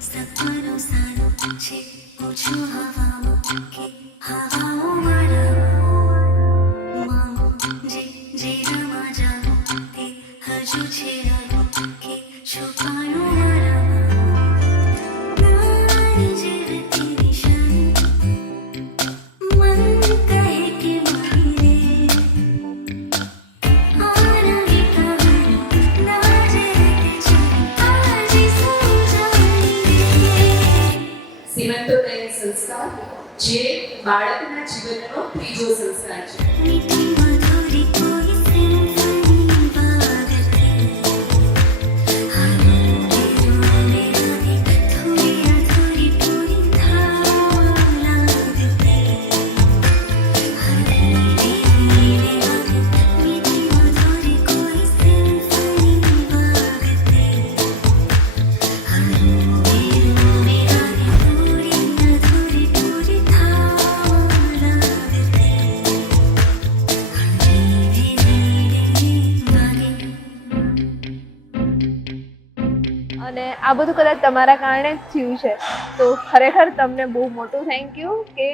સપનો સારો છે ઓછું હવામાં કે હવાઓ મારા મામો જે જે રમા જાઓ તે હજુ છે યાદો કે છુપાયું મારામાં નાની જીવતી નિશાની મન કહે કે મારી રે સીમંતોદયનો સંસ્કાર જે બાળકના જીવનનો ત્રીજો સંસ્કાર છે. મીઠી મધુરી કોઈ સિમ્ફની વાગતી હાલો રોને આગે થોડી અધૂરી પૂરી થવા લાગતી હરી રે મીઠી મધુરી કોઈ સિમ્ફની વાગતી હાલો રોને આગે થોડી અધૂરી પૂરી થવા લાગતી અને આ બધું કદાચ તમારા કારણે જ થયું છે, તો ખરેખર તમને બહુ મોટું થેન્ક યુ કે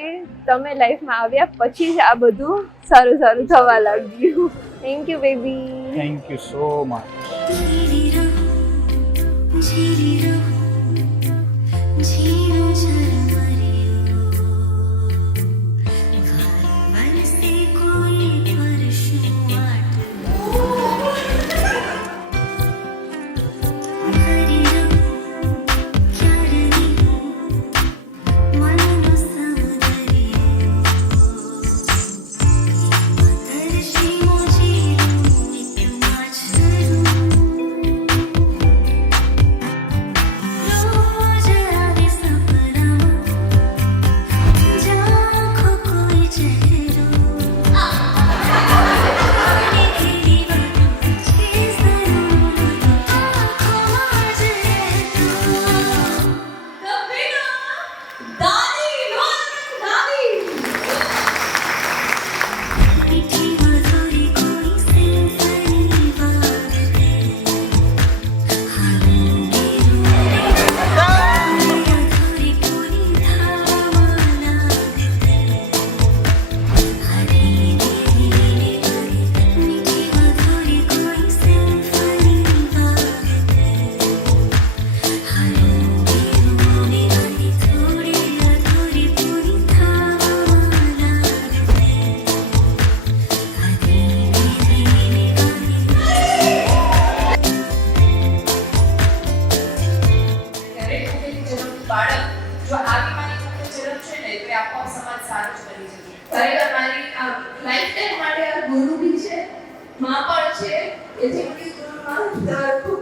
તમે લાઈફમાં આવ્યા પછી જ આ બધું સારું સારું થવા લાગ્યું. Thank you baby. Thank you so much. જીરી રહો જીરો જરમરિયો વરસે કોઈ વર્ષું હરી રહો ક્યારની મનનો સમદરિયો તરસી મોજીરું એક માછરું રોજ આવે સપનામાં ઝાંખો કોઈ ચહેરો એવી વાતો છે જરૂર આંખોમાં જ રહેતો મીઠી મધુરી કોઈ સિમ્ફની વાગતી હાલો અધૂરી પૂરી થવા લાગતી હરી મીઠી મધુરી કોઈ સિમ્ફની વાગતી હાલો થોડી અધૂરી પૂરી થવા દરેક વખતે જન્મતું બાળક જો આ બીમારી વખતે જન્મશે ને તો એ આપોઆપ સમાજ સારો જ બની જશે. ખરેખર મારી આ લાઈફ ટાઈમ માટે આ ગુરુ બી છે, માં પણ છે. એ જેમની ગુરુમાં ખૂબ